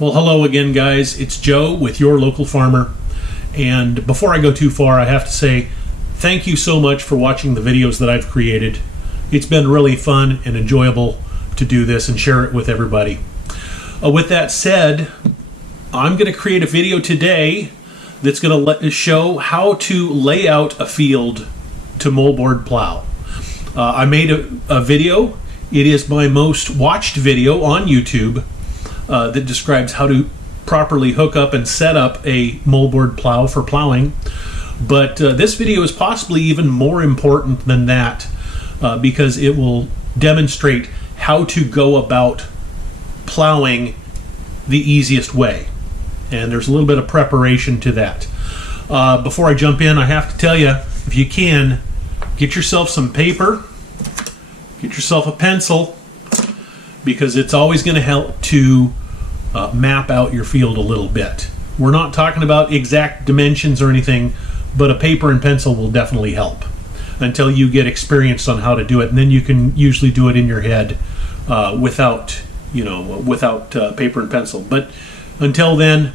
Well, hello again, guys. It's Joe with Your Local Farmer. And before I go too far, I have to say thank you so much for watching the videos that I've created. It's been really fun and enjoyable to do this and share it with everybody. With that said, I'm going to create a video today that's going to show how to lay out a field to moldboard plow. I made a video. It is my most watched video on YouTube. That describes how to properly hook up and set up a moldboard plow for plowing. But this video is possibly even more important than that because it will demonstrate how to go about plowing the easiest way. And there's a little bit of preparation to that. Before I jump in, I have to tell you, if you can, get yourself some paper, get yourself a pencil, because it's always going to help to map out your field a little bit. We're not talking about exact dimensions or anything, but a paper and pencil will definitely help until you get experienced on how to do it, and then you can usually do it in your head without paper and pencil. But until then,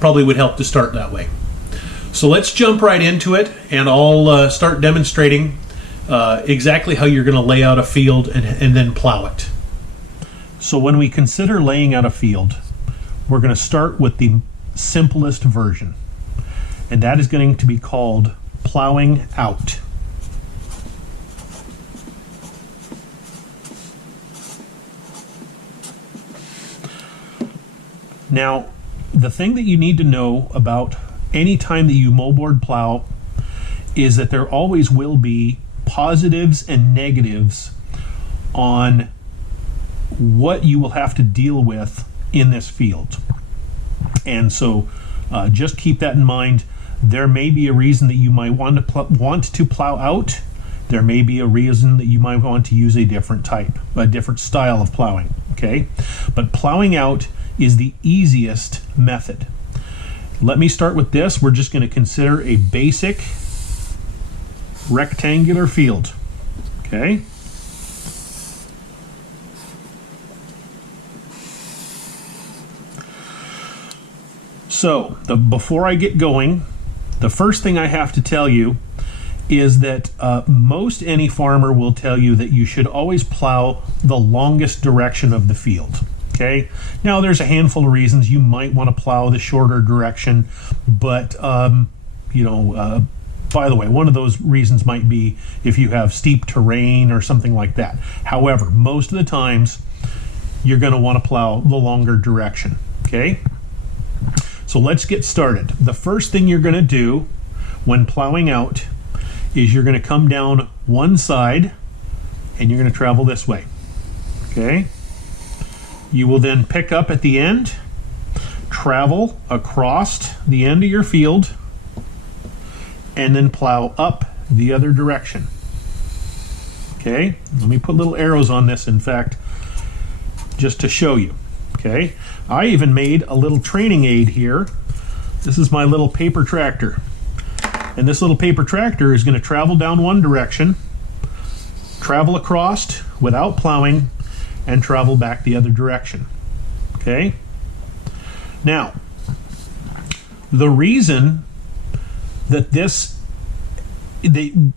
probably would help to start that way. So let's jump right into it, and I'll start demonstrating exactly how you're going to lay out a field and then plow it. So when we consider laying out a field, we're going to start with the simplest version, and that is going to be called plowing out. Now, the thing that you need to know about any time that you moldboard plow is that there always will be positives and negatives on what you will have to deal with in this field. And so just keep that in mind. There may be a reason that you might want to plow out. There may be a reason that you might want to use a different style of plowing, okay? But plowing out is the easiest method. Let me start with this. We're just going to consider a basic rectangular field, okay? So, before I get going, the first thing I have to tell you is that most any farmer will tell you that you should always plow the longest direction of the field. Okay. Now, there's a handful of reasons you might want to plow the shorter direction, but by the way, one of those reasons might be if you have steep terrain or something like that. However, most of the times you're going to want to plow the longer direction. Okay. So let's get started. The first thing you're going to do when plowing out is you're going to come down one side and you're going to travel this way. Okay? You will then pick up at the end, travel across the end of your field, and then plow up the other direction. Okay? Let me put little arrows on this, in fact, just to show you. Okay, I even made a little training aid here. This is my little paper tractor. And this little paper tractor is going to travel down one direction, travel across without plowing, and travel back the other direction. Okay? Now, the reason that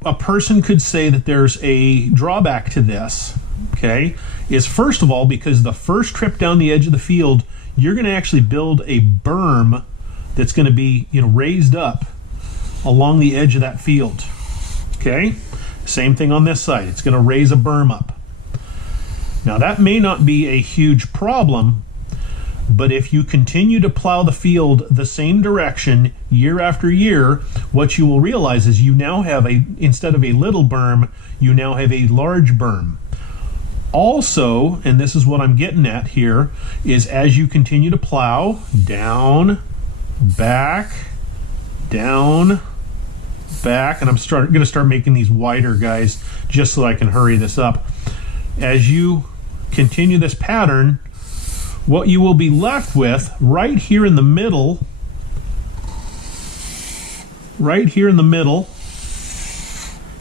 a person could say that there's a drawback to this, okay, is first of all because the first trip down the edge of the field, you're going to actually build a berm that's going to be raised up along the edge of that field. Okay, same thing on this side. It's going to raise a berm up. Now, that may not be a huge problem, but if you continue to plow the field the same direction year after year, what you will realize is you now have instead of a little berm, you now have a large berm. Also, and this is what I'm getting at here, is as you continue to plow down, back, down, back, and I'm going to start making these wider, guys, just so I can hurry this up. As you continue this pattern, what you will be left with right here in the middle,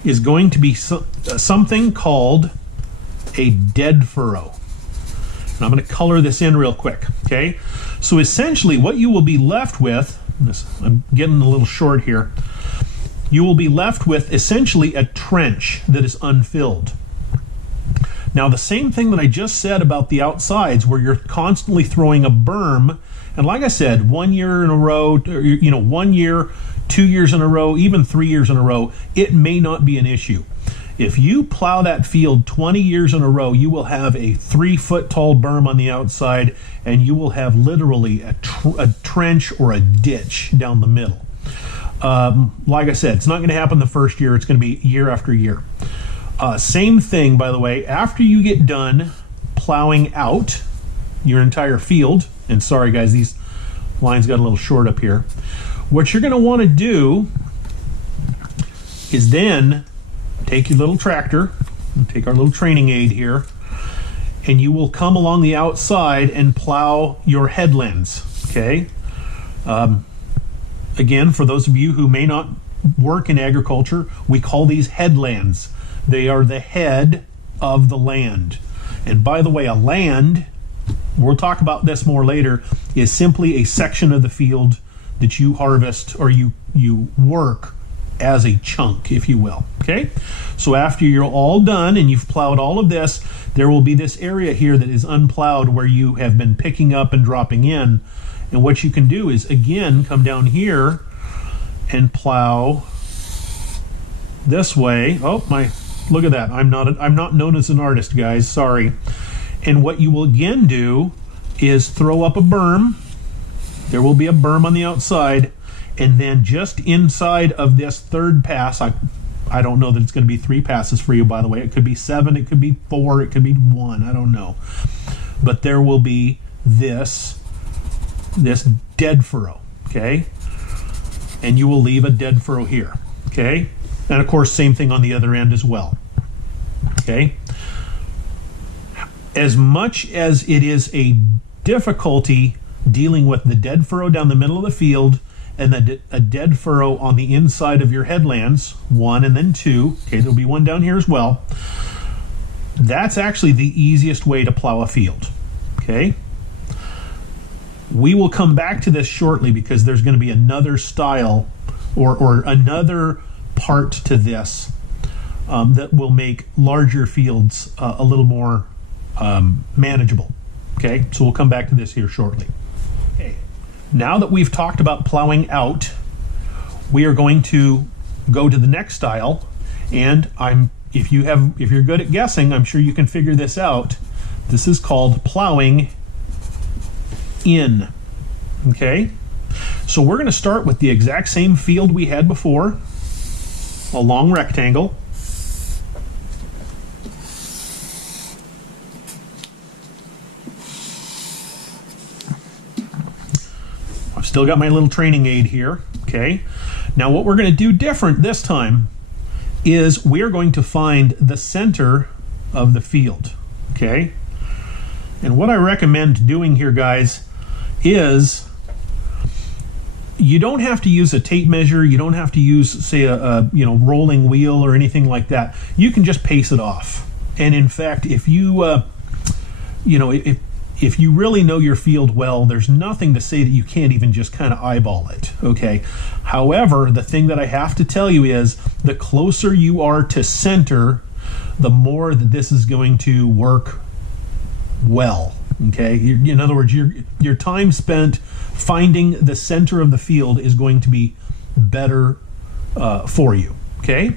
is going to be something called a dead furrow. And I'm going to color this in real quick. Okay, so essentially what you will be left with, I'm getting a little short here, you will be left with essentially a trench that is unfilled. Now the same thing that I just said about the outsides, where you're constantly throwing a berm, and like I said, 1 year in a row, 1 year, 2 years in a row, even 3 years in a row, it may not be an issue. If you plow that field 20 years in a row, you will have a 3-foot tall berm on the outside, and you will have literally a trench or a ditch down the middle. Like I said, it's not going to happen the first year. It's going to be year after year. Same thing, by the way, after you get done plowing out your entire field, and sorry guys, these lines got a little short up here. What you're going to want to do is then take your little tractor, take our little training aid here, and you will come along the outside and plow your headlands, okay? Again, for those of you who may not work in agriculture, we call these headlands. They are the head of the land. And by the way, a land, we'll talk about this more later, is simply a section of the field that you harvest or you work as a chunk, if you will. Okay? So after you're all done and you've plowed all of this, there will be this area here that is unplowed where you have been picking up and dropping in. And what you can do is, again, come down here and plow this way. Oh, look at that. I'm not known as an artist, guys. Sorry. And what you will again do is throw up a berm. There will be a berm on the outside, and then just inside of this third pass, I don't know that it's going to be 3 passes for you, by the way. It could be 7, it could be 4, it could be 1. I don't know. But there will be this dead furrow, okay? And you will leave a dead furrow here, okay? And of course, same thing on the other end as well, okay? As much as it is a difficulty dealing with the dead furrow down the middle of the field and a dead furrow on the inside of your headlands, 1 and then 2, okay, there'll be 1 down here as well. That's actually the easiest way to plow a field, okay? We will come back to this shortly because there's going to be another style or another part to this that will make larger fields a little more manageable. Okay, so we'll come back to this here shortly. Okay, now that we've talked about plowing out, we are going to go to the next style, and if you're good at guessing, I'm sure you can figure this out. This is called plowing in. Okay, so we're going to start with the exact same field we had before, a long rectangle. I've still got my little training aid here. Okay, now what we're going to do different this time is we're going to find the center of the field. Okay, and what I recommend doing here, guys, is you don't have to use a tape measure. You don't have to use, say, a rolling wheel or anything like that. You can just pace it off. And in fact, if you if you really know your field well, there's nothing to say that you can't even just kind of eyeball it. Okay. However, the thing that I have to tell you is the closer you are to center, the more that this is going to work well. Okay, in other words, your time spent finding the center of the field is going to be better for you. Okay,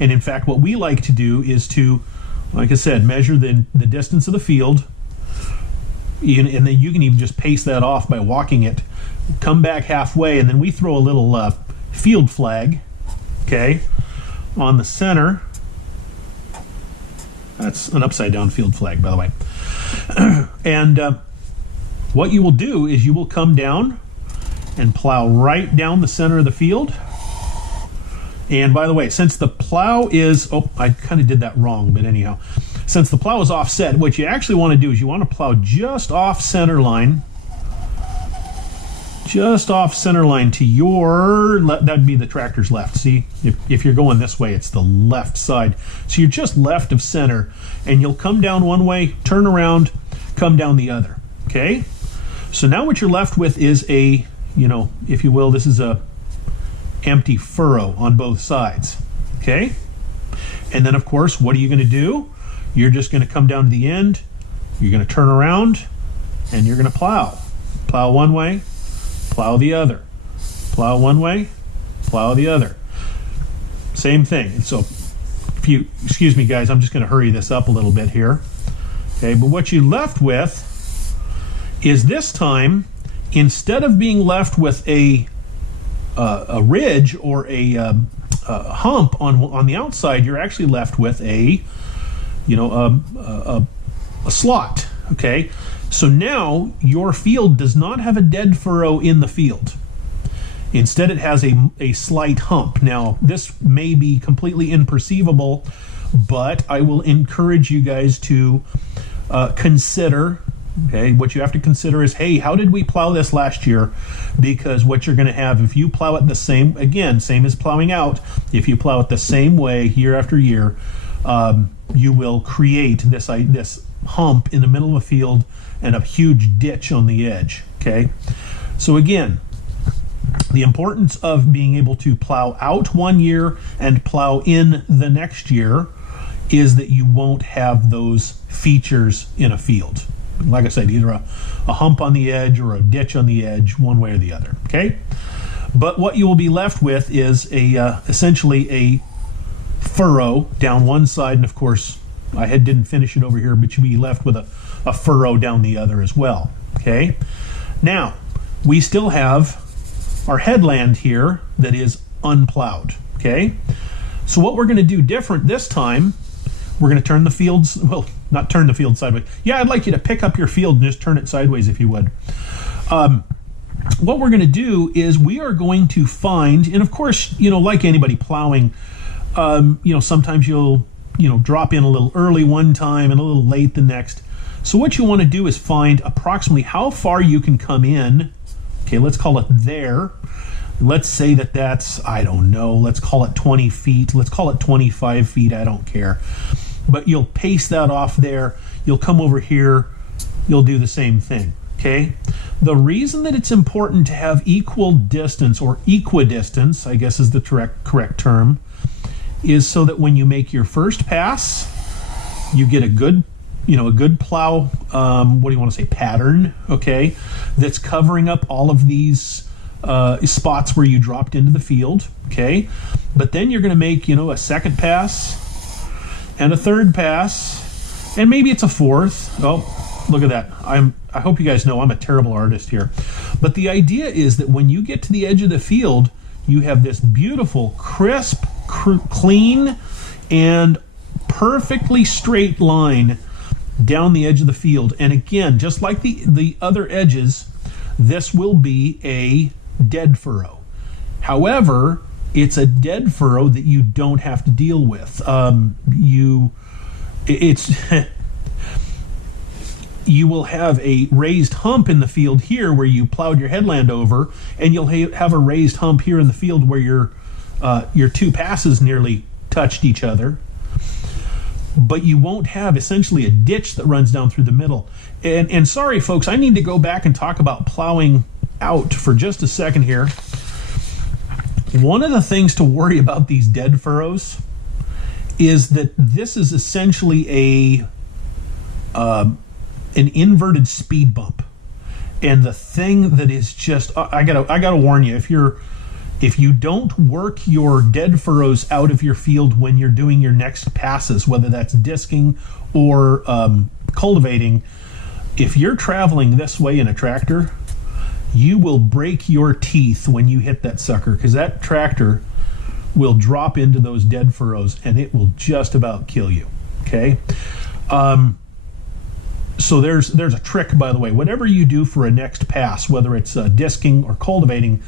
and in fact, what we like to do is to, like I said, measure the distance of the field, and then you can even just pace that off by walking it. Come back halfway, and then we throw a little field flag, okay, on the center. That's an upside down field flag, by the way. And what you will do is you will come down and plow right down the center of the field. And by the way, since the plow is, I kind of did that wrong, but anyhow, since the plow is offset, what you actually want to do is you want to plow just off center line, to your left. That'd be the tractor's left. See, if you're going this way, it's the left side. So you're just left of center, and you'll come down one way, turn around, come down the other. Okay, so now what you're left with is a, if you will, this is a empty furrow on both sides. Okay, and then of course, what are you going to do? You're just going to come down to the end, you're going to turn around, and you're going to plow. Plow one way, plow the other. Plow one way, plow the other. Same thing. And so, if you, excuse me guys, I'm just going to hurry this up a little bit here. Okay, but what you left with is this time, instead of being left with a ridge or a hump on the outside, you're actually left with a slot. Okay, so now your field does not have a dead furrow in the field. Instead, it has a slight hump. Now, this may be completely imperceivable, but I will encourage you guys to consider. Okay, what you have to consider is, hey, how did we plow this last year? Because what you're going to have, if you plow it the same, again, same as plowing out, if you plow it the same way year after year, you will create this hump in the middle of a field and a huge ditch on the edge. Okay, so again, the importance of being able to plow out one year and plow in the next year is that you won't have those features in a field. Like I said, either a hump on the edge or a ditch on the edge, one way or the other. Okay, but what you will be left with is essentially a furrow down one side, and of course I didn't finish it over here, but you'll be left with a furrow down the other as well. Okay, now we still have our headland here that is unplowed. Okay, so what we're going to do different this time, we're going to turn the fields, well, not turn the field sideways. Yeah, I'd like you to pick up your field and just turn it sideways if you would. What we're going to do is we are going to find, and of course, like anybody plowing, sometimes you'll, drop in a little early one time and a little late the next. So what you want to do is find approximately how far you can come in. Okay, let's call it there. Let's say that's, I don't know, let's call it 20 feet. Let's call it 25 feet. I don't care. But you'll paste that off there. You'll come over here. You'll do the same thing. Okay. The reason that it's important to have equal distance or equidistance, I guess is the correct term, is so that when you make your first pass, you get a good plow, what do you want to say, pattern, okay, that's covering up all of these spots where you dropped into the field, okay? But then you're going to make, a second pass and a third pass, and maybe it's a fourth. Oh, look at that. I hope you guys know I'm a terrible artist here. But the idea is that when you get to the edge of the field, you have this beautiful, crisp, clean, and perfectly straight line down the edge of the field. And again, just like the other edges, this will be a dead furrow. However, it's a dead furrow that you don't have to deal with. You will have a raised hump in the field here where you plowed your headland over, and you'll have a raised hump here in the field where your two passes nearly touched each other. But you won't have essentially a ditch that runs down through the middle. And sorry, folks, I need to go back and talk about plowing out for just a second here. One of the things to worry about these dead furrows is that this is essentially an inverted speed bump. And the thing that is just, I gotta warn you, if you don't work your dead furrows out of your field when you're doing your next passes, whether that's disking or cultivating, if you're traveling this way in a tractor, you will break your teeth when you hit that sucker, because that tractor will drop into those dead furrows and it will just about kill you. Okay. So there's a trick, by the way. Whatever you do for a next pass, whether it's disking or cultivating,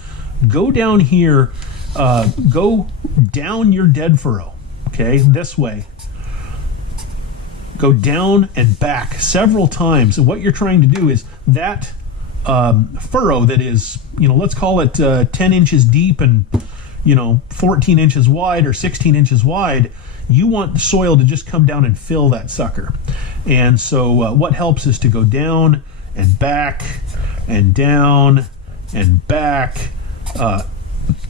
go down here, go down your dead furrow, okay, this way. Go down and back several times. And what you're trying to do is that furrow that is, let's call it 10 inches deep and, 14 inches wide or 16 inches wide, you want the soil to just come down and fill that sucker. And so what helps is to go down and back and down and back.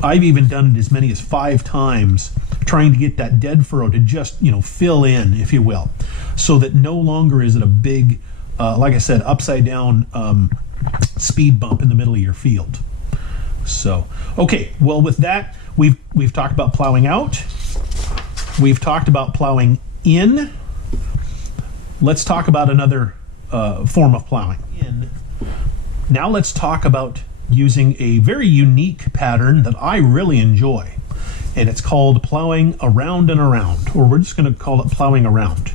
I've even done it as many as 5 times, trying to get that dead furrow to just, fill in, if you will, so that no longer is it a big, like I said, upside down speed bump in the middle of your field. So, okay, well, with that, we've talked about plowing out. We've talked about plowing in. Let's talk about another form of plowing. Now let's talk about using a very unique pattern that I really enjoy. And it's called plowing around and around, or we're just going to call it plowing around.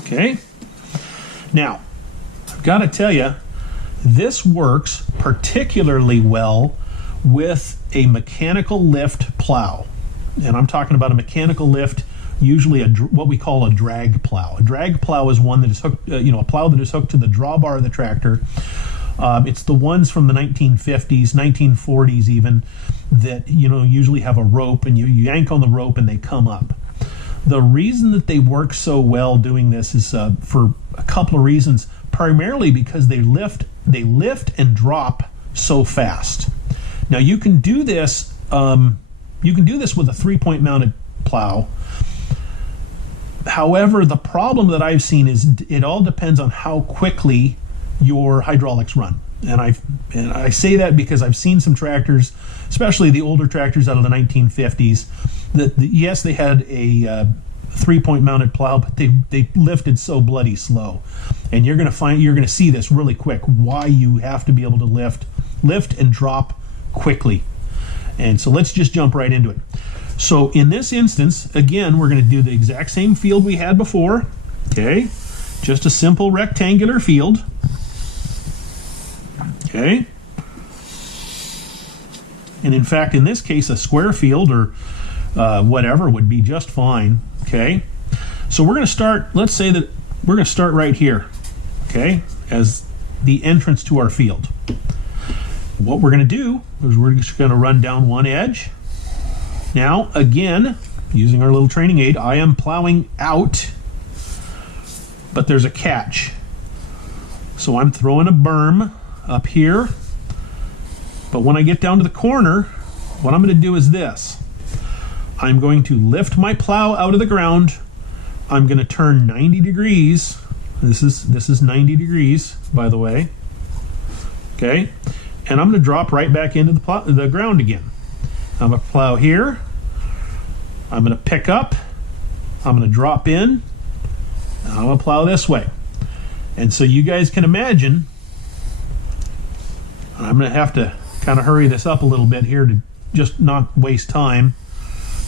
Okay. Now, I've got to tell you, this works particularly well with a mechanical lift plow. And I'm talking about a mechanical lift, usually what we call a drag plow. A drag plow is one that is hooked, a plow that is hooked to the drawbar of the tractor. It's the ones from the 1950s, 1940s even, that usually have a rope, and you yank on the rope and they come up. The reason that they work so well doing this is for a couple of reasons. Primarily because they lift and drop so fast. Now you can do this. You can do this with a 3-point mounted plow. However, the problem that I've seen is it all depends on how quickly your hydraulics run. And I say that because I've seen some tractors, especially the older tractors out of the 1950s, that yes, they had a 3-point mounted plow, but they lifted so bloody slow. And you're going to see this really quick, why you have to be able to lift and drop quickly. And so let's just jump right into it. So in this instance, again, we're going to do the exact same field we had before. Okay, just a simple rectangular field. Okay, and in fact, in this case, a square field or whatever would be just fine. Okay, so we're going to start. Let's say that we're going to start right here. Okay, as the entrance to our field. What we're going to do is we're just going to run down one edge. Now, again, using our little training aid, I am plowing out, but there's a catch. So I'm throwing a berm up here, but when I get down to the corner, what I'm going to do is this. I'm going to lift my plow out of the ground. I'm going to turn 90 degrees. This is 90 degrees, by the way. Okay, and I'm going to drop right back into the ground again. I'm going to plow here. I'm going to pick up. I'm going to drop in. And I'm going to plow this way. And so you guys can imagine, I'm going to have to kind of hurry this up a little bit here to just not waste time.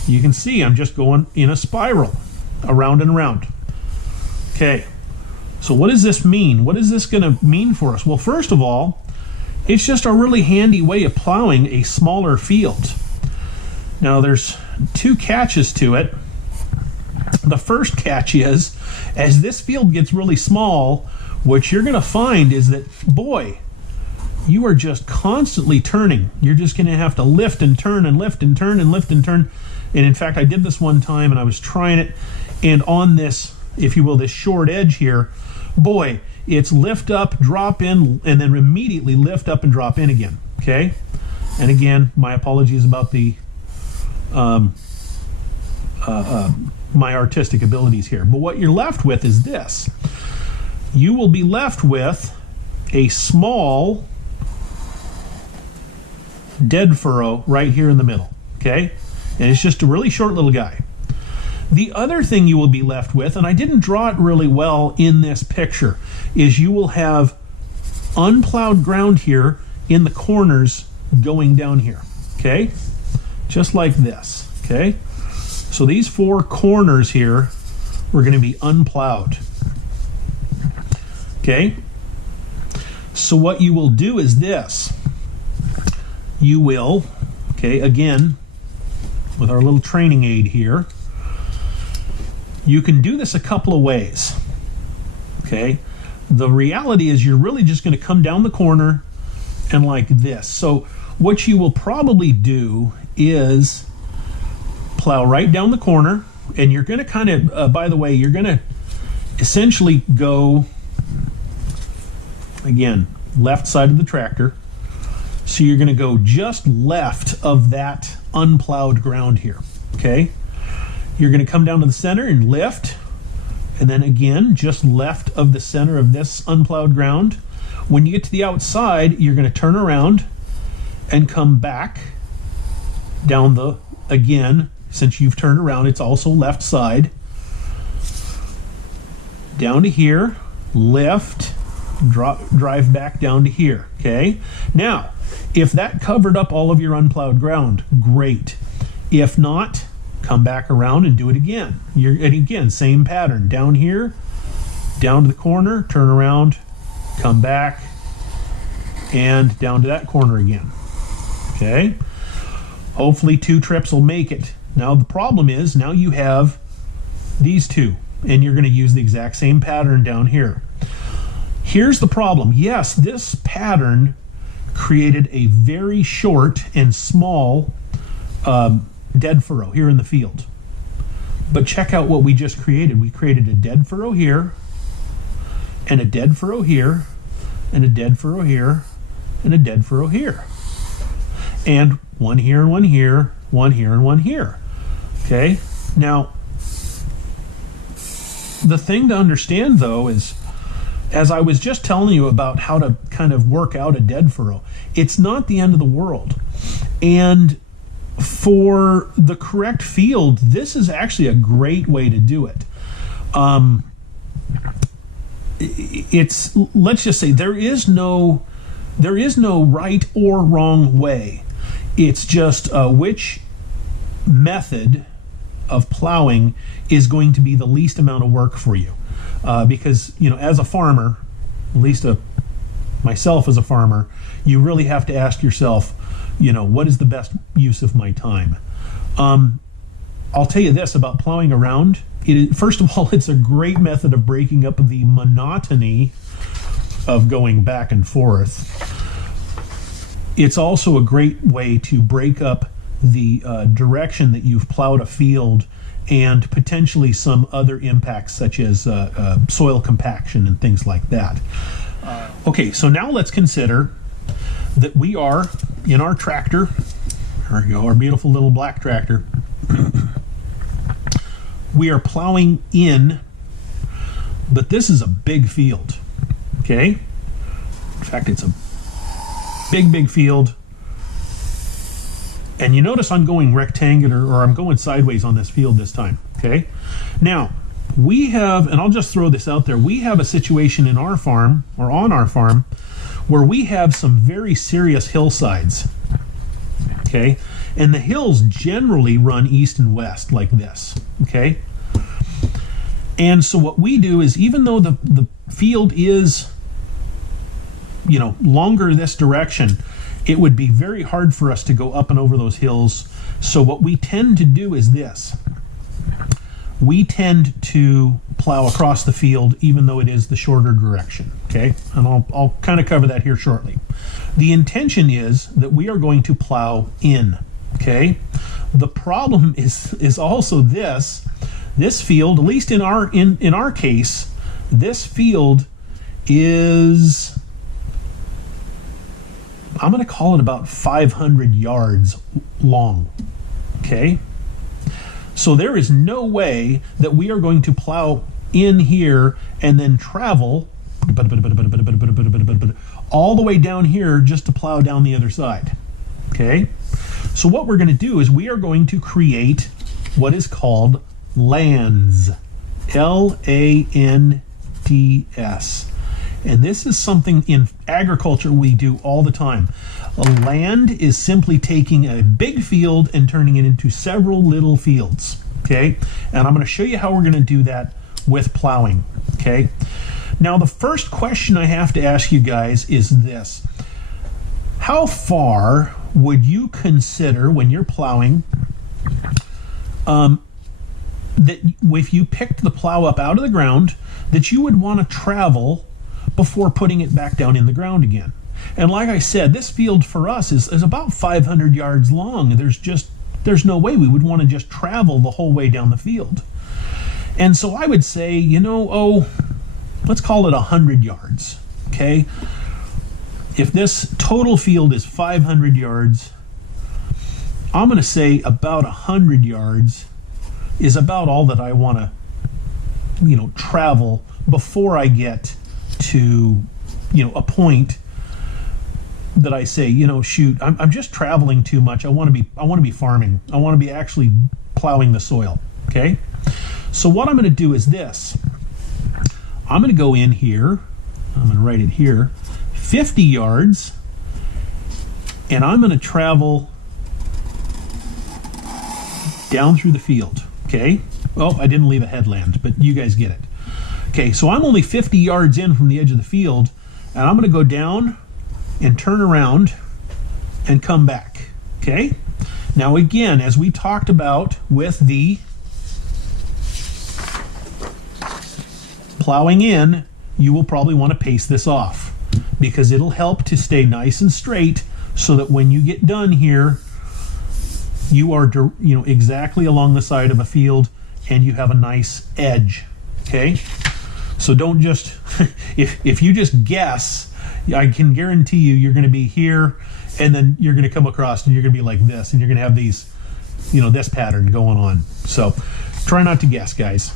You can see I'm just going in a spiral around and around. Okay, so what does this mean? What is this going to mean for us? Well, first of all, it's just a really handy way of plowing a smaller field. Now, there's 2 catches to it. The first catch is, as this field gets really small, what you're going to find is that, boy, you are just constantly turning. You're just going to have to lift and turn and lift and turn and lift and turn. And in fact, I did this one time and I was trying it, and on this, if you will, this short edge here, boy, it's lift up, drop in, and then immediately lift up and drop in again. Okay? And again, my apologies about the my artistic abilities here. But what you're left with is this. You will be left with a small dead furrow right here in the middle. Okay? And it's just a really short little guy. The other thing you will be left with, and I didn't draw it really well in this picture, is you will have unplowed ground here in the corners going down here. Okay? Just like this. Okay? So these 4 corners here were going to be unplowed. Okay? So what you will do is this. You will, okay, again, with our little training aid here, you can do this a couple of ways. Okay? The reality is you're really just going to come down the corner and like this. So what you will probably do is plow right down the corner, and you're going to kind of, by the way, you're going to essentially go, again, left side of the tractor. So you're going to go just left of that unplowed ground here, okay? You're going to come down to the center and lift, and then again, just left of the center of this unplowed ground. When you get to the outside, you're going to turn around and come back down the, again, since you've turned around, it's also left side. Down to here, lift, drive back down to here, okay? Now, if that covered up all of your unplowed ground, great. If not, come back around and do it again. And again, same pattern. Down here, down to the corner, turn around, come back, and down to that corner again. Okay? Hopefully 2 trips will make it. Now the problem is, now you have these 2, and you're going to use the exact same pattern down here. Here's the problem. Yes, this pattern created a very short and small dead furrow here in the field. But check out what we just created. We created a dead furrow here, and a dead furrow here, and a dead furrow here, and a dead furrow here. And one here and one here, one here and one here. Okay? Now, the thing to understand though is, as I was just telling you about how to kind of work out a dead furrow, it's not the end of the world. And for the correct field, this is actually a great way to do it. It's, let's just say, there is no right or wrong way. It's just which method of plowing is going to be the least amount of work for you. Because, you know, as a farmer, at least myself as a farmer, you really have to ask yourself, you know, what is the best use of my time? I'll tell you this about plowing around. First of all, it's a great method of breaking up the monotony of going back and forth. It's also a great way to break up the direction that you've plowed a field and potentially some other impacts such as soil compaction and things like that. Okay, so now let's consider that we are in our tractor, our beautiful little black tractor. We are plowing in, but this is a big field, okay? In fact, it's a big field. And you notice I'm going rectangular, or I'm going sideways on this field this time, okay? Now, we have, and I'll just throw this out there, we have a situation in our farm, or on our farm, where we have some very serious hillsides, okay? And the hills generally run east and west like this, okay? And so what we do is, even though the field is, you know, longer this direction, it would be very hard for us to go up and over those hills. So what we tend to do is this. We tend to plow across the field even though it is the shorter direction, okay? And I'll kind of cover that here shortly. The intention is that we are going to plow in, okay? The problem is also this field, at least in our case, this field is, I'm going to call it about 500 yards long, okay? So there is no way that we are going to plow in here and then travel all the way down here just to plow down the other side, okay? So what we're going to do is we are going to create what is called lands, L-A-N-D-S. And this is something in agriculture we do all the time. A land is simply taking a big field and turning it into several little fields, okay? And I'm going to show you how we're going to do that with plowing, okay? Now, the first question I have to ask you guys is this. How far would you consider, when you're plowing, that if you picked the plow up out of the ground, that you would want to travel before putting it back down in the ground again? And like I said, this field for us is about 500 yards long. There's just there's no way we would want to just travel the whole way down the field. And so I would say, let's call it 100 yards, okay? If this total field is 500 yards, I'm going to say about 100 yards is about all that I want to, travel before I get to, a point that I say, shoot, I'm just traveling too much. I want to be farming. I want to be actually plowing the soil, okay? So what I'm going to do is this. I'm going to go in here. I'm going to write it here. 50 yards. And I'm going to travel down through the field, okay? Oh, I didn't leave a headland, but you guys get it. Okay, so I'm only 50 yards in from the edge of the field, and I'm going to go down and turn around and come back, okay? Now again, as we talked about with the plowing in, you will probably want to pace this off because it'll help to stay nice and straight so that when you get done here, you are exactly along the side of a field and you have a nice edge, okay? So don't just, if you just guess, I can guarantee you're going to be here and then you're going to come across and you're going to be like this and you're going to have these, this pattern going on. So try not to guess, guys.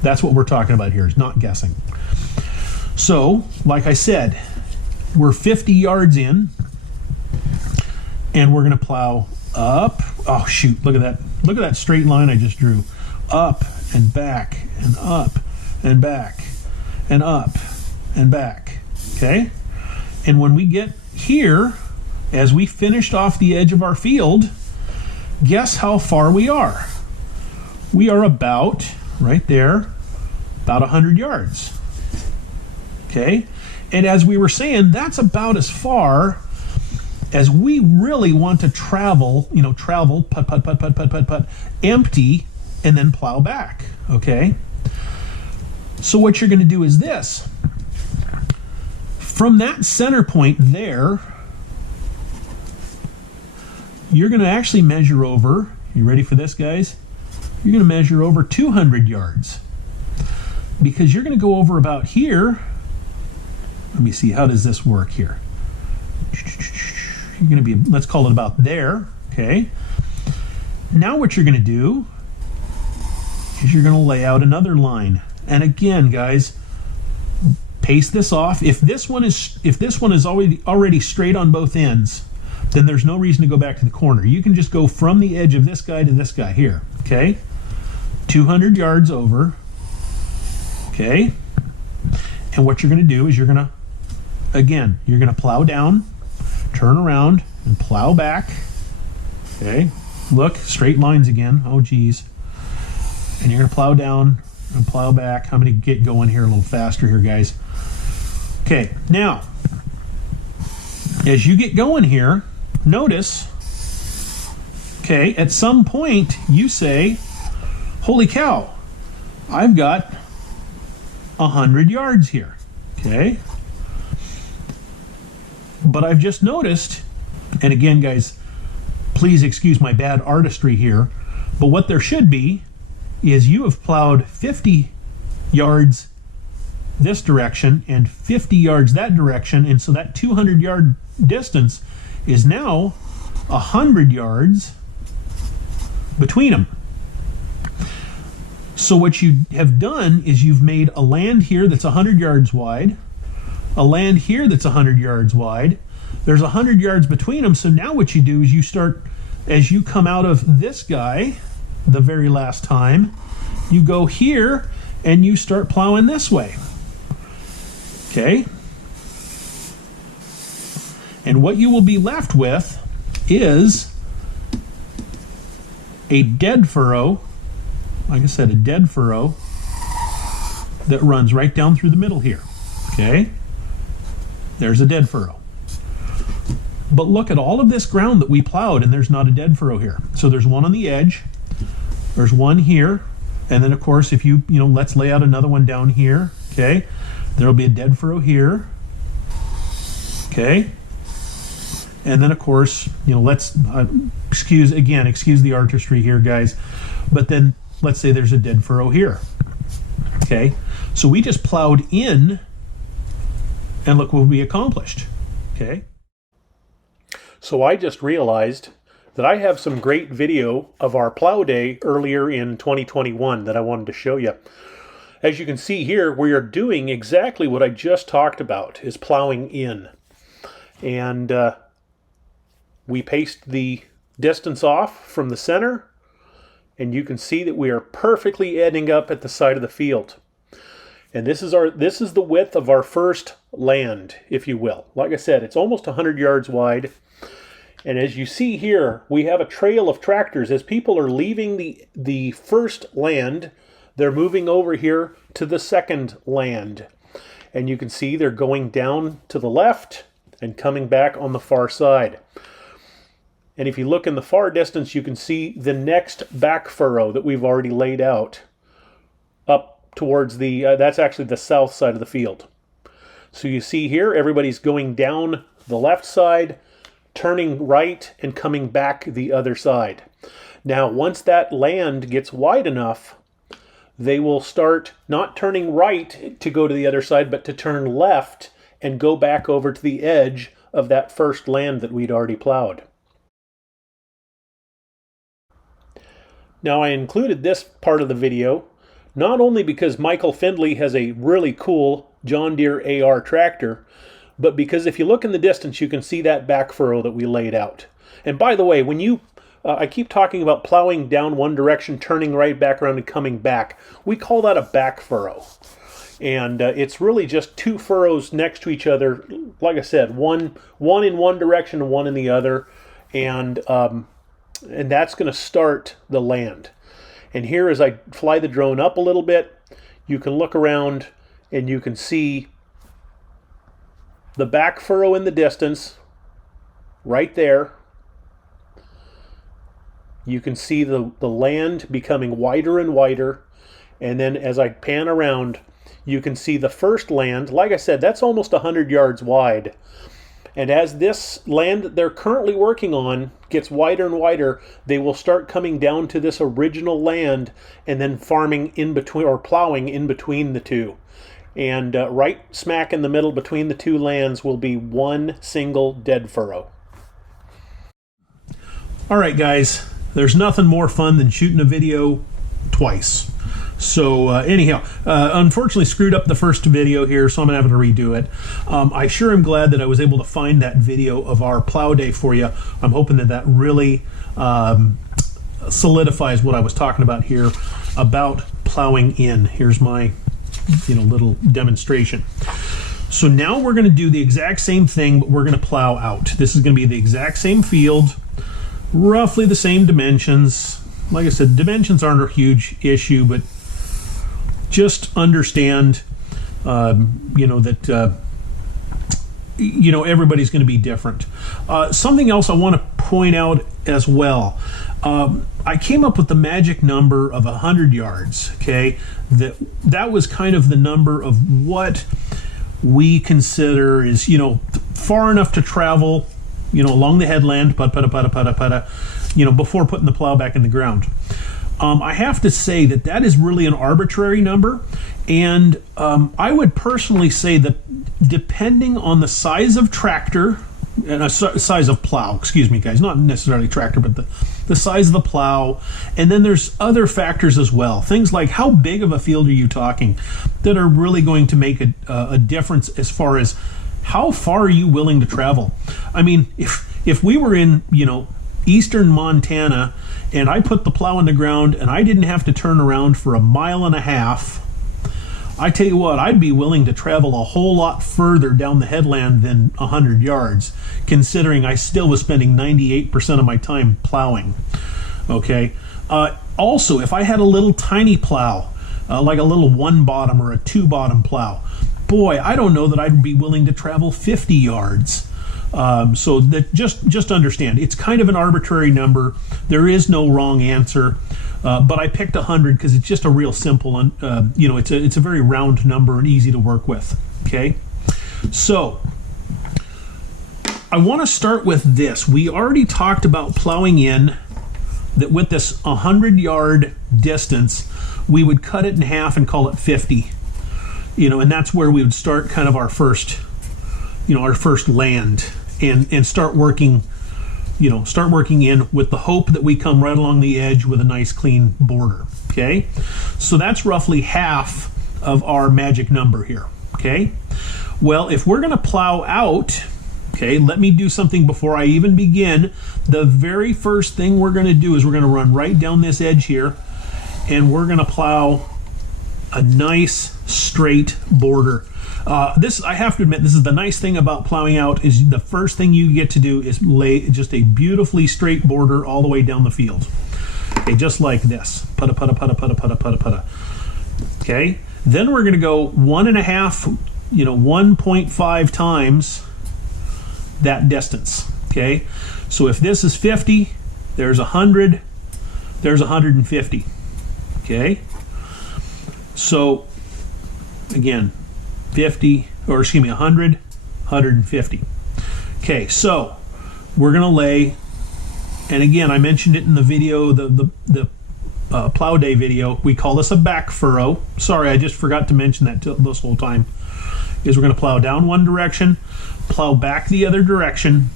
That's what we're talking about here, is not guessing. So, like I said, we're 50 yards in and we're going to plow up. Oh, shoot, look at that. Look at that straight line I just drew. Up and back and up and back and up and back, okay? And when we get here, as we finished off the edge of our field, guess how far we are? We are about, right there, about 100 yards, okay? And as we were saying, that's about as far as we really want to travel, putt, empty, and then plow back, okay? So what you're going to do is this. From that center point there, you're going to actually measure over, you ready for this, guys? You're going to measure over 200 yards because you're going to go over about here. Let me see, how does this work here? You're going to be, let's call it about there, okay? Now what you're going to do is you're going to lay out another line. And again, guys, pace this off. If this one is already straight on both ends, then there's no reason to go back to the corner. You can just go from the edge of this guy to this guy here, okay? 200 yards over, okay? And what you're going to do is you're going to plow down, turn around, and plow back, okay? Look, straight lines again. Oh, geez. And you're going to plow down and plow back. I'm going to get going here a little faster here, guys. Okay, now, as you get going here, notice, okay, at some point you say, holy cow, I've got 100 yards here, okay? But I've just noticed, and again, guys, please excuse my bad artistry here, but what there should be is you have plowed 50 yards this direction and 50 yards that direction, and so that 200 yard distance is now 100 yards between them. So what you have done is you've made a land here that's 100 yards wide, a land here that's 100 yards wide. There's 100 yards between them. So now what you do is you start, as you come out of this guy, the very last time, you go here and you start plowing this way. Okay? And what you will be left with is a dead furrow, like I said, a dead furrow that runs right down through the middle here. Okay? There's a dead furrow. But look at all of this ground that we plowed, and there's not a dead furrow here. So there's one on the edge, there's one here, and then of course if you let's lay out another one down here. Okay, there'll be a dead furrow here. Okay, And then, of course, let's excuse the artistry here, guys. But then let's say there's a dead furrow here. Okay, so we just plowed in, and look what we accomplished. Okay. So I just realized that I have some great video of our plow day earlier in 2021 that I wanted to show you. As you can see here, we are doing exactly what I just talked about, is plowing in. And we paste the distance off from the center, and you can see that we are perfectly ending up at the side of the field. And this is the width of our first land, if you will. Like I said, it's almost 100 yards wide. And as you see here, we have a trail of tractors. As people are leaving the first land, they're moving over here to the second land. And you can see they're going down to the left and coming back on the far side. And if you look in the far distance, you can see the next back furrow that we've already laid out up towards that's actually the south side of the field. So you see here, everybody's going down the left side, turning right, and coming back the other side. Now, once that land gets wide enough, they will start not turning right to go to the other side, but to turn left and go back over to the edge of that first land that we'd already plowed. Now, I included this part of the video not only because Michael Findley has a really cool John Deere AR tractor, but because if you look in the distance, you can see that back furrow that we laid out. And by the way, when I keep talking about plowing down one direction, turning right back around and coming back, we call that a back furrow. And it's really just two furrows next to each other. Like I said, one in one direction and one in the other. And that's going to start the land. And here, as I fly the drone up a little bit, you can look around and you can see the back furrow in the distance right there. You can see the land becoming wider and wider. And then as I pan around, you can see the first land. Like I said, that's almost 100 yards wide. And as this land that they're currently working on gets wider and wider, they will start coming down to this original land and then farming in between, or plowing in between the two. And right smack in the middle between the two lands will be one single dead furrow. All right, guys, there's nothing more fun than shooting a video twice. So anyhow, unfortunately screwed up the first video here, so I'm going to have to redo it. I sure am glad that I was able to find that video of our plow day for you. I'm hoping that really solidifies what I was talking about here about plowing in. Here's my little demonstration. So now we're going to do the exact same thing, but we're going to plow out. This is going to be the exact same field, roughly the same dimensions. Like I said, dimensions aren't a huge issue, but just understand, that everybody's going to be different. Something else I want to point out as well. I came up with the magic number of 100 yards. Okay, that was kind of the number of what we consider is far enough to travel, along the headland, before putting the plow back in the ground. I have to say that is really an arbitrary number, and I would personally say that depending on the size of tractor, and size of plow, excuse me guys, not necessarily tractor, but the size of the plow, and then there's other factors as well. Things like how big of a field are you talking that are really going to make a difference as far as how far are you willing to travel. I mean, if we were in, eastern Montana, and I put the plow in the ground and I didn't have to turn around for 1.5 miles, I tell you what, I'd be willing to travel a whole lot further down the headland than 100 yards, considering I still was spending 98% of my time plowing. Okay. Also, if I had a little tiny plow, like a little 1-bottom or a 2-bottom plow, boy, I don't know that I'd be willing to travel 50 yards. So that just understand, it's kind of an arbitrary number. There is no wrong answer, but I picked 100 because it's just a real simple, it's a very round number and easy to work with. Okay, so I want to start with this. We already talked about plowing in, that with this 100-yard distance, we would cut it in half and call it 50. And that's where we would start kind of our first, our first land, and start working, start working in with the hope that we come right along the edge with a nice clean border. Okay, so that's roughly half of our magic number here. Okay, well, if we're going to plow out, okay, let me do something before I even begin. The very first thing we're going to do is we're going to run right down this edge here, and we're going to plow a nice straight border. This, I have to admit, this is the nice thing about plowing out, is the first thing you get to do is lay just a beautifully straight border all the way down the field. Okay, just like this. Putta, putta, putta, putta, putta, putta, putta. Okay, then we're going to go 1.5 times that distance. Okay, so if this is 50, there's 100, there's 150. Okay, so again, 50, or excuse me, 100, 150. Okay, so we're going to lay, and again, I mentioned it in the video, the plow day video, we call this a back furrow. Sorry, I just forgot to mention that this whole time. Is we're going to plow down one direction, plow back the other direction,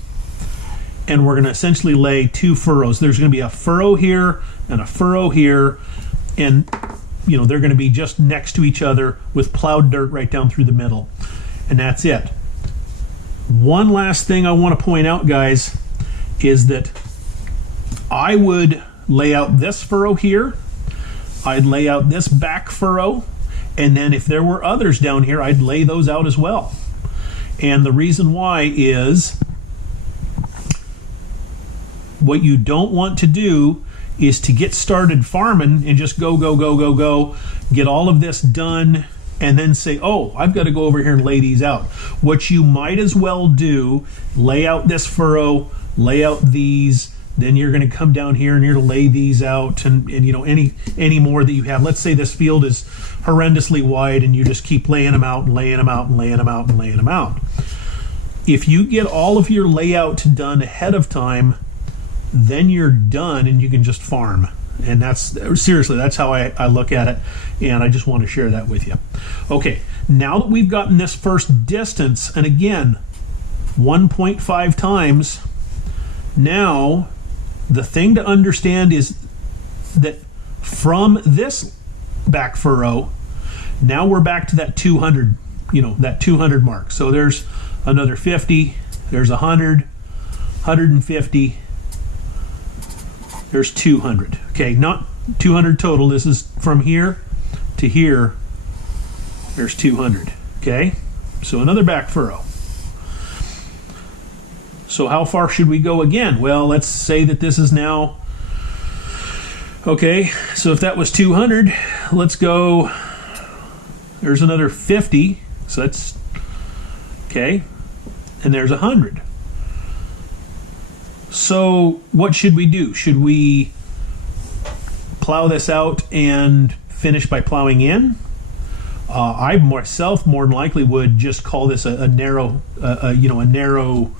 and we're going to essentially lay two furrows. There's going to be a furrow here and a furrow here, and they're going to be just next to each other with plowed dirt right down through the middle. And that's it. One last thing I want to point out, guys, is that I would lay out this furrow here, I'd lay out this back furrow, and then if there were others down here, I'd lay those out as well. And the reason why is, what you don't want to do is to get started farming and just go, get all of this done, and then say, oh, I've got to go over here and lay these out. What you might as well do, lay out this furrow, lay out these, then you're going to come down here and you're going to lay these out, and any more that you have. Let's say this field is horrendously wide and you just keep laying them out and laying them out and laying them out and laying them out. If you get all of your layout done ahead of time, then you're done and you can just farm. And that's, seriously, that's how I look at it, and I just want to share that with you. Okay, now that we've gotten this first distance, and again, 1.5 times, now the thing to understand is that from this back furrow, now we're back to that 200, that 200 mark. So there's another 50, there's 100, 150, there's 200. Okay, not 200 total. This is from here to here. There's 200. Okay, so another back furrow. So how far should we go again? Well, let's say that this is now, okay, so if that was 200, let's go, there's another 50, so that's, okay, and there's 100. So what should we do? Should we plow this out and finish by plowing in? I myself more than likely would just call this a narrow, a narrow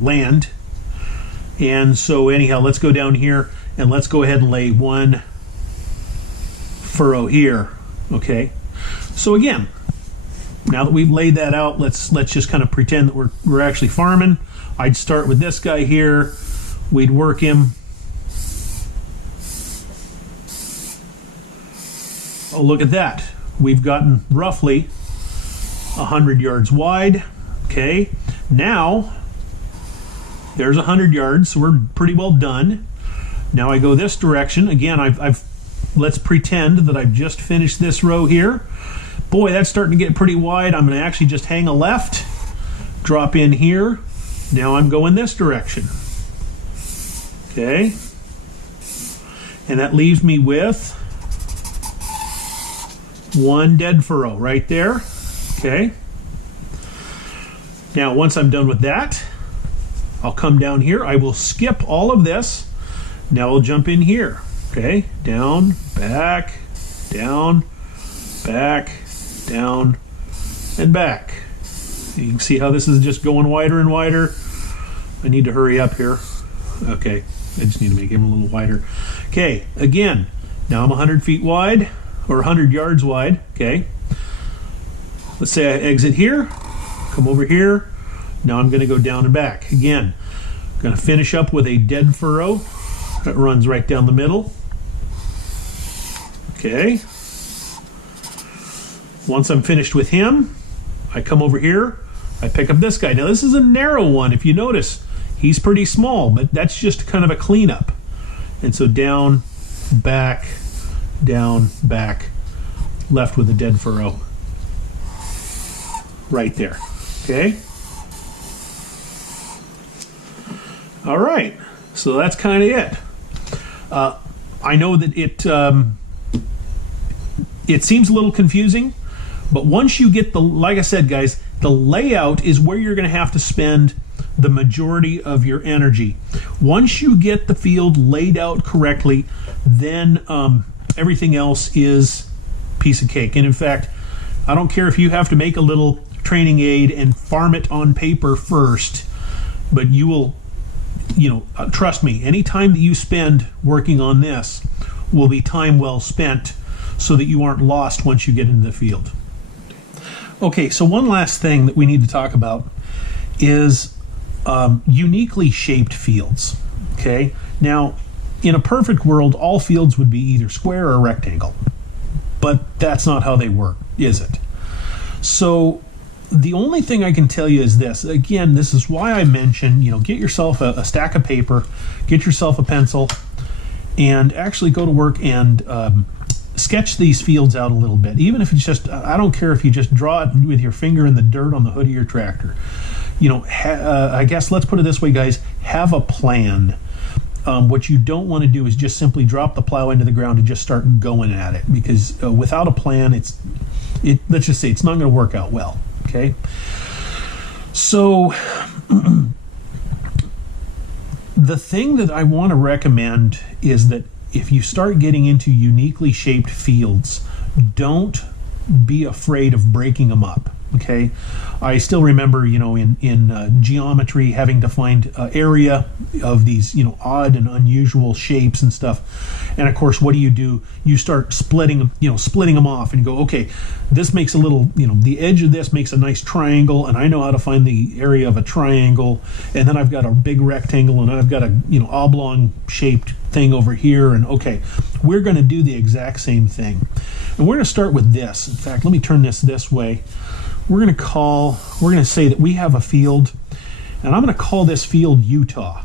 land. And so anyhow, let's go down here and let's go ahead and lay one furrow here. Okay, so again, now that we've laid that out, let's just kind of pretend that we're actually farming. I'd start with this guy here, we'd work him. Oh, look at that, we've gotten roughly 100 yards wide. Okay, now there's 100 yards, so we're pretty well done. Now I go this direction again. Let's pretend that I've just finished this row here. Boy, that's starting to get pretty wide. I'm going to actually just hang a left, drop in here. Now I'm going this direction. Okay, and that leaves me with one dead furrow right there. Okay. Now, once I'm done with that, I'll come down here. I will skip all of this. Now I'll jump in here. Okay, down, back, down, and back. You can see how this is just going wider and wider. I need to hurry up here. Okay, I just need to make him a little wider. Okay, again, now I'm 100 feet wide, or 100 yards wide, okay? Let's say I exit here, come over here. Now I'm going to go down and back. Again, I'm going to finish up with a dead furrow that runs right down the middle. Okay. Once I'm finished with him, I come over here, I pick up this guy. Now this is a narrow one. If you notice, he's pretty small, but that's just kind of a cleanup. And so down, back, left with a dead furrow. Right there, okay? All right, so that's kind of it. I know that it seems a little confusing, but once you get like I said, guys, the layout is where you're going to have to spend the majority of your energy. Once you get the field laid out correctly, then everything else is piece of cake. And in fact, I don't care if you have to make a little training aid and farm it on paper first, but you will, trust me, any time that you spend working on this will be time well spent, so that you aren't lost once you get into the field. Okay, so one last thing that we need to talk about is uniquely shaped fields. Okay, now in a perfect world, all fields would be either square or rectangle, but that's not how they work, is it? So the only thing I can tell you is this. Again, this is why I mentioned, get yourself a stack of paper, get yourself a pencil, and actually go to work and sketch these fields out a little bit. Even if it's just, I don't care if you just draw it with your finger in the dirt on the hood of your tractor. I guess let's put it this way, guys, have a plan. What you don't want to do is just simply drop the plow into the ground and just start going at it, because without a plan, let's just say it's not going to work out well. Okay, so the thing that I want to recommend is that if you start getting into uniquely shaped fields, don't be afraid of breaking them up. Okay, I still remember, in geometry, having to find area of these, odd and unusual shapes and stuff. And of course, what do? You start splitting them off, and you go, okay, this makes a little, the edge of this makes a nice triangle, and I know how to find the area of a triangle. And then I've got a big rectangle, and I've got a, oblong shaped thing over here. And okay, we're going to do the exact same thing. And we're going to start with this. In fact, let me turn this way. We're going to say that we have a field, and I'm going to call this field Utah.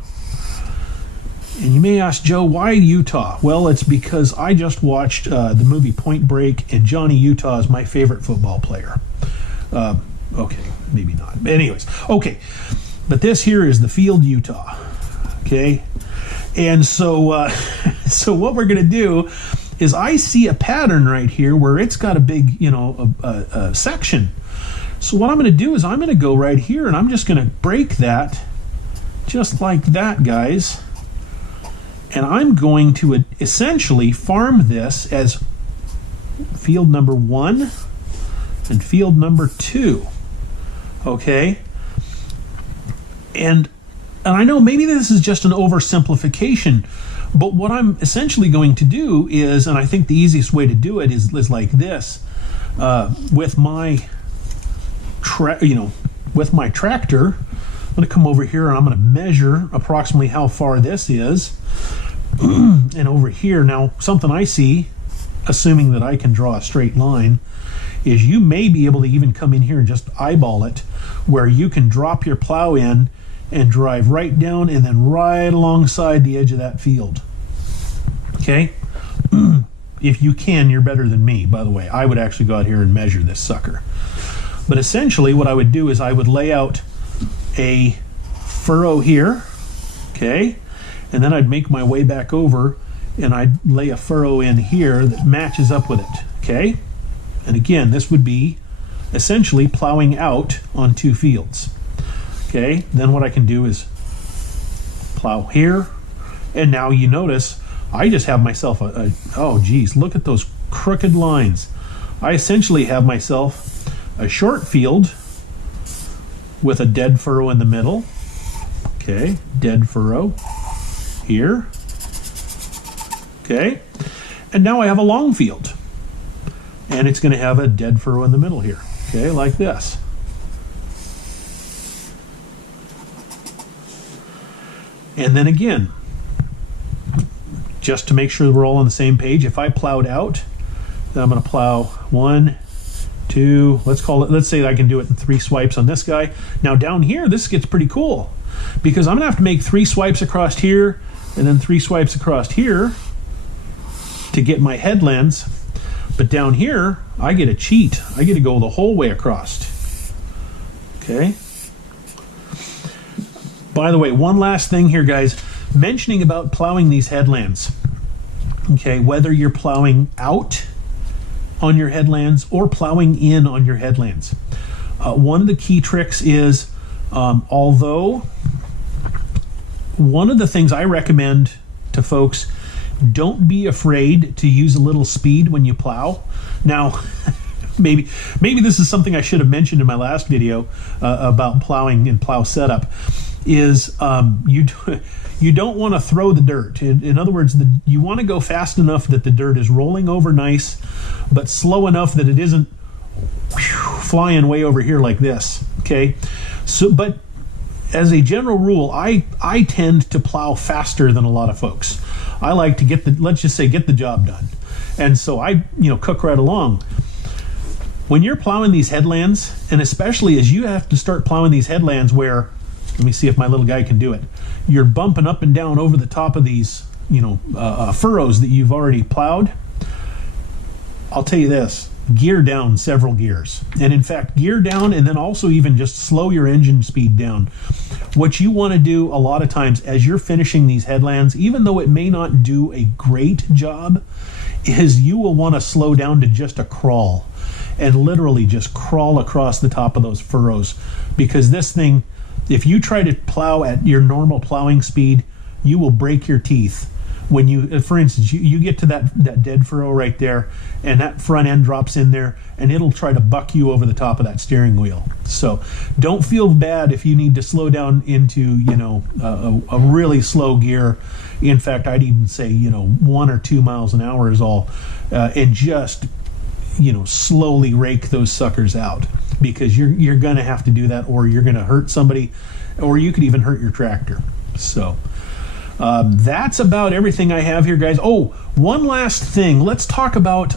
And you may ask, Joe, why Utah? Well, it's because I just watched the movie Point Break, and Johnny Utah is my favorite football player. Okay, maybe not. But anyways, okay. But this here is the field Utah. Okay? And so, so what we're going to do is I see a pattern right here where it's got a big, a section. So what I'm going to do is I'm going to go right here, and I'm just going to break that just like that, guys. And I'm going to essentially farm this as field number 1 and field number 2. Okay? And I know maybe this is just an oversimplification, but what I'm essentially going to do is, and I think the easiest way to do it is like this, with my tractor. I'm going to come over here, and I'm going to measure approximately how far this is. And over here, now something I see, assuming that I can draw a straight line, is you may be able to even come in here and just eyeball it, where you can drop your plow in and drive right down and then right alongside the edge of that field. Okay? If you can, you're better than me, by the way. I would actually go out here and measure this sucker. But essentially what I would do is I would lay out a furrow here, okay? And then I'd make my way back over, and I'd lay a furrow in here that matches up with it, okay? And again, this would be essentially plowing out on 2 fields. Okay, then what I can do is plow here, and now you notice I just have myself oh geez, look at those crooked lines. I essentially have myself a short field with a dead furrow in the middle. Okay, dead furrow here. Okay, and now I have a long field, and it's going to have a dead furrow in the middle here. Okay, like this. And then again, just to make sure we're all on the same page, if I plowed out, then I'm going to plow 1, 2, let's say I can do it in 3 swipes on this guy. Now down here, this gets pretty cool, because I'm going to have to make 3 swipes across here, and then 3 swipes across here to get my headlands. But down here, I get a cheat. I get to go the whole way across. Okay. By the way, one last thing here, guys, mentioning about plowing these headlands. Okay, whether you're plowing out on your headlands or plowing in on your headlands. One of the key tricks is, although one of the things I recommend to folks, don't be afraid to use a little speed when you plow. Now, maybe this is something I should have mentioned in my last video about plowing and plow setup, is you don't want to throw the dirt. In other words, you want to go fast enough that the dirt is rolling over nice, but slow enough that it isn't flying way over here like this. Okay, so but as a general rule, I tend to plow faster than a lot of folks. I like to get the job done, and so I cook right along. When you're plowing these headlands, and especially as you have to start plowing these headlands where, let me see if my little guy can do it, you're bumping up and down over the top of these furrows that you've already plowed, I'll tell you this, gear down several gears. And in fact, gear down, and then also even just slow your engine speed down. What you want to do a lot of times as you're finishing these headlands, even though it may not do a great job, is you will want to slow down to just a crawl and literally just crawl across the top of those furrows. Because this thing, if you try to plow at your normal plowing speed, you will break your teeth. When you, for instance, you get to that dead furrow right there, and that front end drops in there, and it'll try to buck you over the top of that steering wheel. So don't feel bad if you need to slow down into a really slow gear. In fact, I'd even say 1 or 2 miles an hour is all, and just slowly rake those suckers out, because you're going to have to do that, or you're going to hurt somebody, or you could even hurt your tractor. So that's about everything I have here, guys. Oh, one last thing. Let's talk about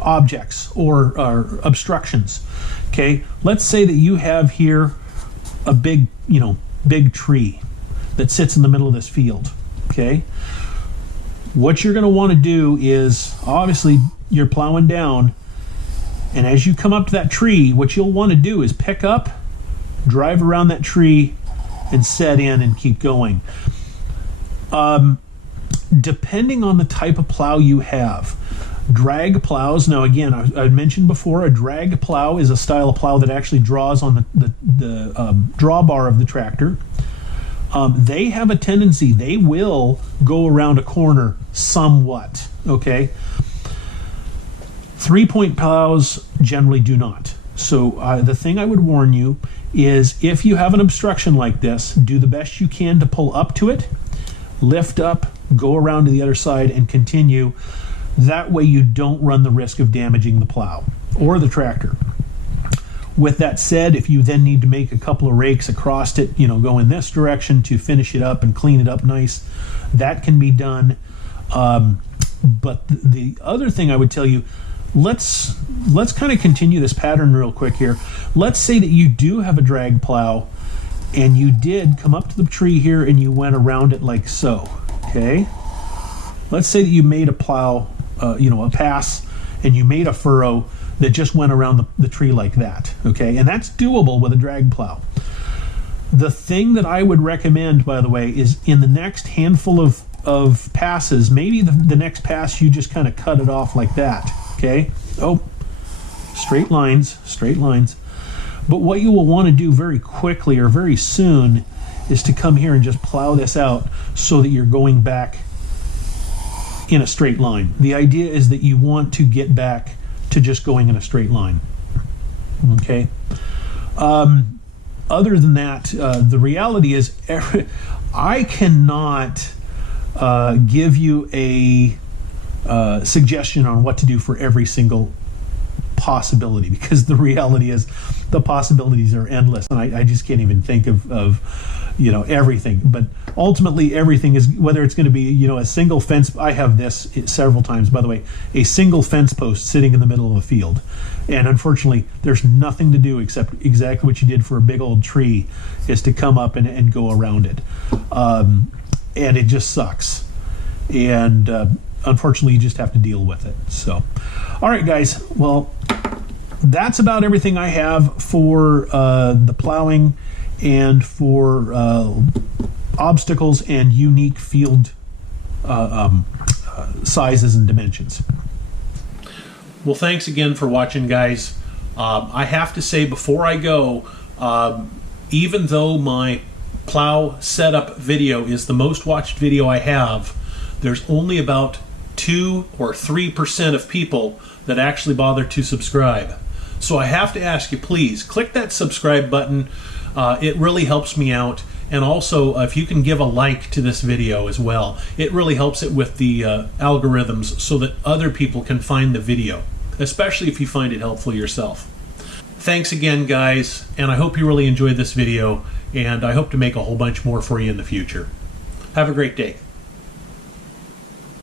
objects or obstructions. Okay, let's say that you have here a big tree that sits in the middle of this field. Okay, what you're going to want to do is, obviously you're plowing down, and as you come up to that tree, what you'll want to do is pick up, drive around that tree, and set in and keep going. Depending on the type of plow you have, drag plows, now again, I mentioned before, a drag plow is a style of plow that actually draws on the drawbar of the tractor. They have a tendency, they will go around a corner somewhat, okay? 3-point plows generally do not. So the thing I would warn you is, if you have an obstruction like this, do the best you can to pull up to it, lift up, go around to the other side, and continue. That way you don't run the risk of damaging the plow or the tractor. With that said, if you then need to make a couple of rakes across it, go in this direction to finish it up and clean it up nice, that can be done. But the other thing I would tell you, let's kind of continue this pattern real quick here. Let's say that you do have a drag plow, and you did come up to the tree here and you went around it like so. Okay, let's say that you made a plow, a pass, and you made a furrow that just went around the tree like that. Okay, and that's doable with a drag plow. The thing that I would recommend, by the way, is in the next handful of passes, maybe the next pass you just kind of cut it off like that. Okay, straight lines. But what you will want to do very quickly or very soon is to come here and just plow this out so that you're going back in a straight line. The idea is that you want to get back to just going in a straight line. Okay. Other than that, the reality is I cannot give you a suggestion on what to do for every single possibility, because the reality is the possibilities are endless, and I just can't even think of everything. But ultimately, everything is, whether it's going to be a single fence. I have this several times, by the way, a single fence post sitting in the middle of a field, and unfortunately there's nothing to do except exactly what you did for a big old tree, is to come up and go around it, and it just sucks, and unfortunately you just have to deal with it. So all right, guys, well, that's about everything I have for the plowing and for obstacles and unique field sizes and dimensions. Well, thanks again for watching, guys. I have to say before I go, even though my plow setup video is the most watched video I have, there's only about 2 or 3% of people that actually bother to subscribe. So I have to ask you, please click that subscribe button. It really helps me out. And also, if you can give a like to this video as well, it really helps it with the algorithms, so that other people can find the video, especially if you find it helpful yourself. Thanks again, guys, and I hope you really enjoyed this video, and I hope to make a whole bunch more for you in the future. Have a great day.